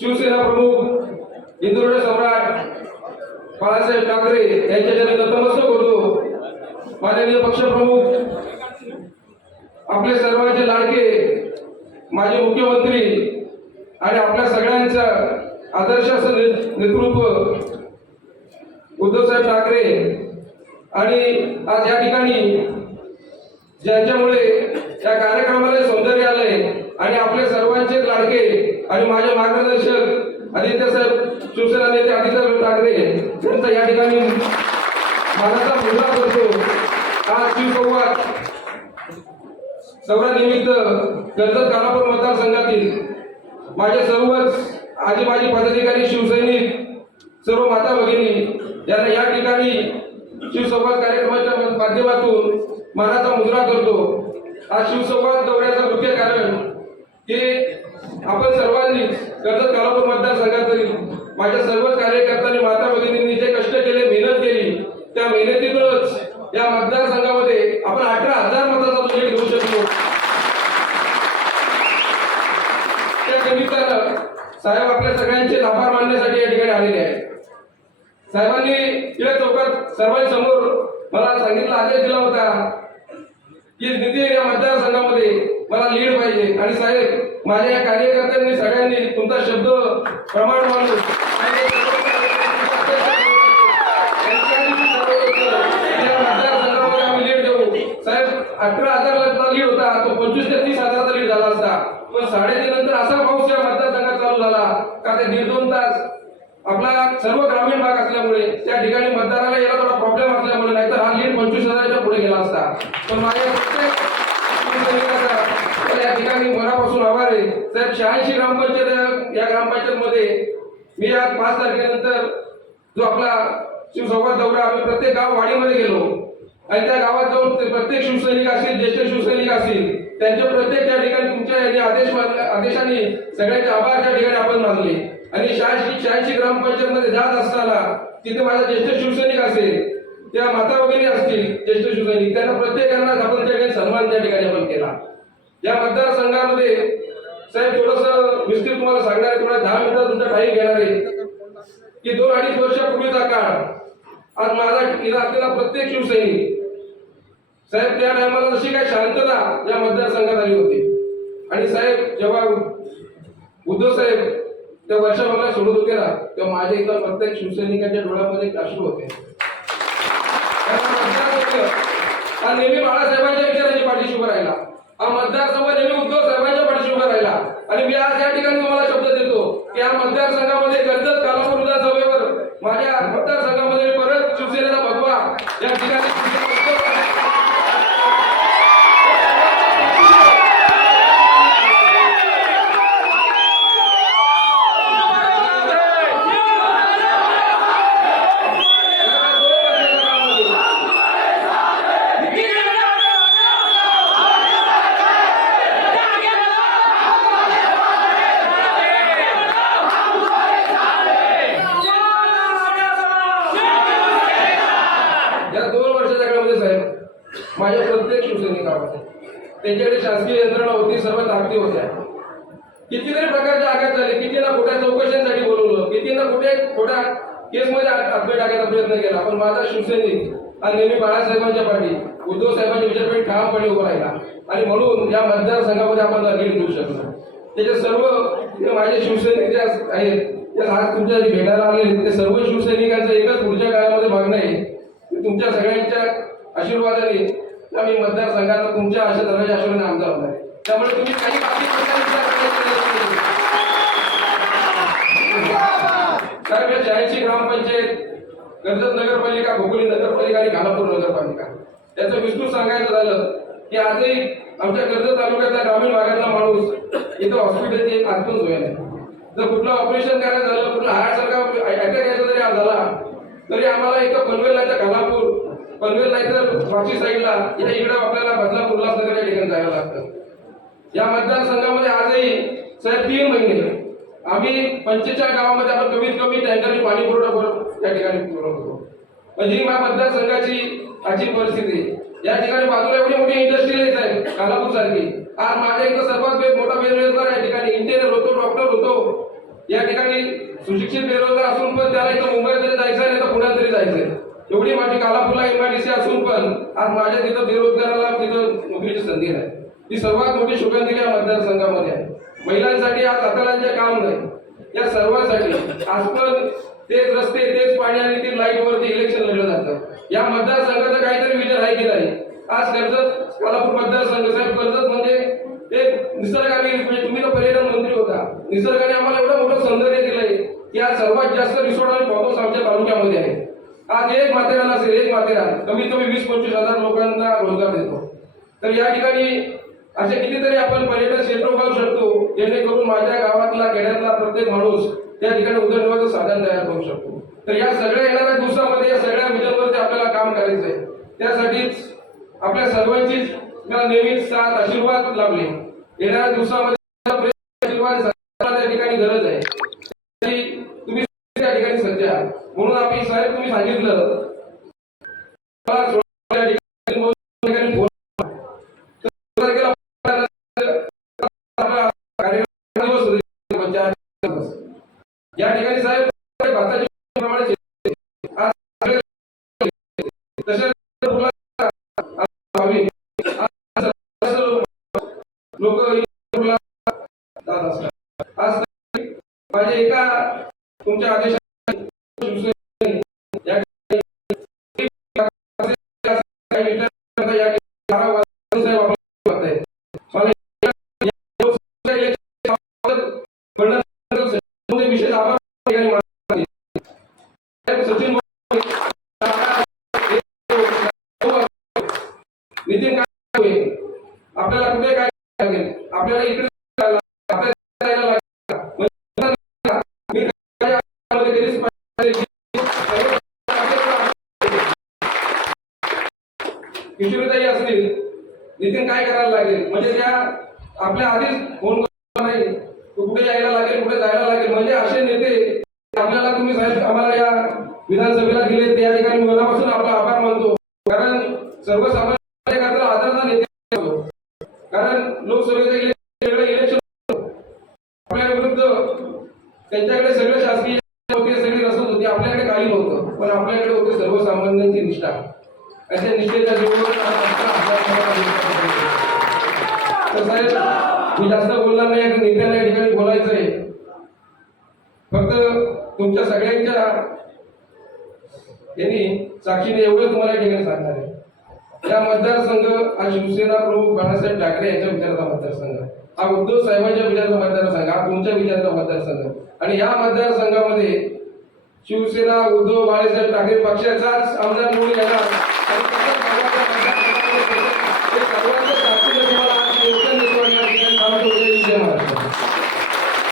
शिवसेना प्रमुख हिंदुराष्ट्र सम्राट बाळासाहेब ठाकरे यांच्या चरणी नतमस्तक होतो माननीय पक्षप्रमुख आपले सर्वांचे लाडके माजी मुख्यमंत्री आणि आपल्या सगळ्यांचं आदर्श नेतृत्व उद्धवसाहेब ठाकरे आणि आज या ठिकाणी ज्यांच्यामुळे या कार्यक्रमाला सौंदर्य आलंय आणि आपले सर्वांचे लाडके आणि माझे मार्गदर्शक आदित्य साहेब शिवसेना नेते आदित्य ठाकरे यांचा या ठिकाणी मानाचा मुद्दा करतो. आज शिवसंवाद सौरा निमित्त कर्जत खानापूर मतदारसंघातील माझे सर्वच आजी माजी पदाधिकारी शिवसैनिक सर्व माता भगिनी यांना या ठिकाणी शिवसंवाद कार्यक्रमाच्या माध्यमातून मानाचा मुजरा करतो. आज शिवसंवाद दौऱ्याचं मुख्य कारण की आपण सर्वांनीच कर्जत कालापूर मतदारसंघातील माझ्या सर्वच कार्यकर्त्यांनी माता भगिनींनी जे कष्ट केले मेहनत केली त्या मेहनतीतूनच या मतदारसंघामध्ये आपण अठरा हजार मताचा विजय घेऊ शकलो. त्या निमित्तानं साहेब आपल्या सगळ्यांचे आभार मानण्यासाठी या ठिकाणी आलेले आहेत. साहेबांनी इकडे चौकात सर्वांसमोर मला सांगितलं आदेश दिला होता की निधी या मतदारसंघामध्ये मला लीड पाहिजे. आणि साहेब माझ्या या कार्यकर्त्यांनी सगळ्यांनी तुमचा शब्द प्रमाण मानून आणि आम्ही लीड देऊ. साहेब अठरा हजाराचा लीड होता तो पंचवीस ते तीस हजाराचा लीड झाला असता पण साडेतीन नंतर असा पाऊस या मतदारसंघात चालू झाला. का ते दीड दोन तास आपला सर्व ग्रामीण भाग असल्यामुळे त्या ठिकाणी मतदाराला याला थोडा प्रॉब्लेम असल्यामुळे नाहीतर हा लीड पंचवीस हजाराच्या पुढे गेला असता. पण माझ्या या ठिकाणी मनापासून आभार आहे. साहेब शहाऐंशी ग्रामपंचायत या ग्रामपंचायतमध्ये मी आज पाच तारखेनंतर जो आपला शिवसंवाद दौरा आम्ही प्रत्येक गाव वाडीमध्ये गेलो. आणि त्या गावात जाऊन प्रत्येक शिवसैनिक असतील ज्येष्ठ शिवसैनिक असतील त्यांचे प्रत्येक त्या ठिकाणी तुमच्या आदेश मानले- आदेशाने सगळ्यांचे आभार त्या ठिकाणी आपण मानले. आणि शहाऐंशी शहाऐंशी ग्रामपंचायत मध्ये जात असताना तिथे माझा ज्येष्ठ शिवसैनिक असेल त्या माता वगैरे असतील ज्येष्ठ शिवसैनिक त्यांना प्रत्येकांना आपण त्या ठिकाणी सन्मान त्या ठिकाणी आपण केला. या मतदारसंघामध्ये साहेब थोडस विस्तृत तुम्हाला सांगणार आहे. तुम्हाला दहा मिनिटात तुमचा टाईम घेणार आहे. की दोन अडीच वर्षापूर्वीचा काळ. आज माझा इथं असलेला प्रत्येक शिवसैनिक. साहेब त्या टायमाला जशी काय शांतता या मतदारसंघात आली होती. आणि साहेब जेव्हा उद्धव साहेब त्या वर्षाभरला सोडत होते ना तेव्हा माझ्या इथं प्रत्येक शिवसैनिकांच्या डोळ्यामध्ये अश्रू होते. नेहमी बाळासाहेबांच्या विचारांची पाठीशी उभं राहिला. हा मतदारसंघ नेहमी उद्धव साहेबांच्या पाठीशी उभा राहिला. आणि मी आज या ठिकाणी तुम्हाला शब्द देतो की या मतदारसंघामध्ये कर्जत कालापूर विधानसभेवर माझ्या मतदारसंघामध्ये परत शिवसेनेचा भगवा या ठिकाणी दोन वर्षाच्या काळामध्ये साहेब माझ्या प्रत्येक शिवसैनिकामध्ये त्यांच्याकडे शासकीय यंत्रणा होती सर्व ताकदी होत्या कितीतरी प्रकारचे आघात झाले. किती ना खोट्या चौकशांसाठी बोलवलं. किती कुठे खोट्या केसमध्ये आत्मे टाकायचा प्रयत्न केला. पण माझा शिवसैनिक हा नेहमी बाळासाहेबांच्या पाठी उद्धव साहेबांच्या विचारपैकी ठामपणे उभा राहिला. आणि म्हणून या मतदारसंघामध्ये आपण लीड घेऊ शकतो त्याचे सर्व माझे शिवसैनिक जे आहेत ते आज तुमच्या भेटायला आले ते सर्व शिवसैनिकांचं एकच पुढच्या काळामध्ये मागणं आहे तुमच्या सगळ्यांच्या आशीर्वादाने आम्ही मतदारसंघाचा तुमच्या अशा धर्माच्या आशीर्वादाने आमदार होणार आहे. त्यामुळे तुम्ही काही साहेब या शहाऐंशी ग्रामपंचायत कर्जत नगरपालिका भोगोली नगरपालिका आणि घालापूर नगरपालिका. त्याचं विस्तृत सांगायचं झालं की आजही आमच्या कर्जत तालुक्यातला ग्रामीण भागातला माणूस इथं हॉस्पिटलची एक आत्मन सोय नाही जर कुठलं ऑपरेशन करायचं झालं कुठलं हार्ट सारखा अटॅक यायचा जरी झाला तरी आम्हाला इथं पनवेल नाही तर खानापूर. पनवेल नाही तर वाशी साईडला. या इकडे आपल्याला बदलापूर उल्हासनगर या ठिकाणी जायला लागतं. या मतदारसंघामध्ये आजही साहेब तीन महिने आम्ही पंचेचाळीस गावामध्ये आपण कमीत कमी टँकरने पाणी पुरवठा करून त्या ठिकाणी पुरवत होतो म्हणजे ही मतदारसंघाची आजची परिस्थिती या ठिकाणी बाजूला एवढी मोठी इंडस्ट्री आहे कालापूर सारखी आज माझ्या इथं सर्वात मोठा बेरोजगार या ठिकाणी इंजिनियर होतो डॉक्टर होतो. या ठिकाणी सुशिक्षित बेरोजगार असून पण त्याला इथं मुंबईत तरी जायचं नाही तर पुण्यात तरी जायचंय. एवढी माझी कालापूरला एमआयडीसी असून पण आज माझ्या तिथं बेरोजगाराला तिथं नोकरीची संधी नाही ही सर्वात मोठी शुभेंदिका या मतदारसंघामध्ये आहे. महिलांसाठी आज हातालांचे काम नाही. या सर्वांसाठी आज पण तेच रस्ते तेच पाणी आणि ते लाइट वरती इलेक्शन लढलं जातं. या मतदारसंघाचं काहीतरी विजन आहे की नाही? आज कर्जत कोल्हापूर मतदारसंघ साहेब कर्जत म्हणजे एक निसर्ग म्हणजे तुम्ही तर पर्यटन मंत्री होता. निसर्गाने आम्हाला एवढं मोठं सौंदर्य दिलंय. या सर्वात जास्त रिसॉर्ट आणि फॉर्महाऊस आमच्या तालुक्यामध्ये आहे आज एक माथेरान असेल एक माथेरान. कमीत कमी वीस पंचवीस हजार लोकांना रोजगार देतो. तर या ठिकाणी असे कितीतरी आपण पर्यटन क्षेत्र उभारू शकतो जेणेकरून माझ्या गावातला खेड्यातला प्रत्येक माणूस त्या ठिकाणी उदरनिर्वाहाचं साधन तयार करू शकतो. तर या सगळ्या येणाऱ्या दिवसामध्ये या सगळ्या विजनवरती आपल्याला काम करायचं आहे. त्यासाठीच आपल्या सर्वांचीच मला नेहमीच साथ आशीर्वाद लाभले. येणाऱ्या दिवसामध्ये त्या ठिकाणी गरज आहे. तुम्ही त्या ठिकाणी सज्ज आहात. म्हणून आम्ही साहेब तुम्ही सांगितलं. या ठिकाणी साहेब प्रमाणे तसेच जात लोक आज माझ्या एका तुमच्या आदेश सचिन नितीन काय आपल्याला कुठे काय लागेल? आपल्याला इकडे किशोरीताई असतील. नितीन काय करायला लागेल? म्हणजे त्या आपल्या आधीच फोन नाही. कुठे यायला लागेल कुठे जायला लागेल? म्हणजे असे नेते आपल्याला तुम्ही साहेब आम्हाला या विधानसभेला दिले त्या ठिकाणी मनापासून आपला आभार मानतो. कारण सर्वसामान्य कार्यकर्त्याला आदरचा नेते होतो. कारण लोकसभेचं इलेक्शन वेगळं इलेक्शन आपल्या विरुद्ध त्यांच्याकडे सगळे शासकीय होते सगळी रसद होती आपल्याकडे काही नव्हतं पण आपल्याकडे होते सर्वसामान्यांची निष्ठा. अशा निष्ठेचा मी जास्त बोलणार नाही नेत्याला या ठिकाणी बोलायचं आहे. फक्त तुमच्या सगळ्यांच्या यांनी साक्षीने एवढं तुम्हाला या ठिकाणी सांगणार आहे. या मतदारसंघ हा शिवसेना प्रमुख बाळासाहेब ठाकरे यांच्या विचाराचा मतदारसंघ हा उद्धव साहेबांच्या विचाराचा मतदारसंघ आमच्या तुमच्या विचाराचा मतदारसंघ. आणि या मतदारसंघामध्ये शिवसेना उद्धव बाळासाहेब ठाकरे पक्षाचाच आमदार निवडून येणार.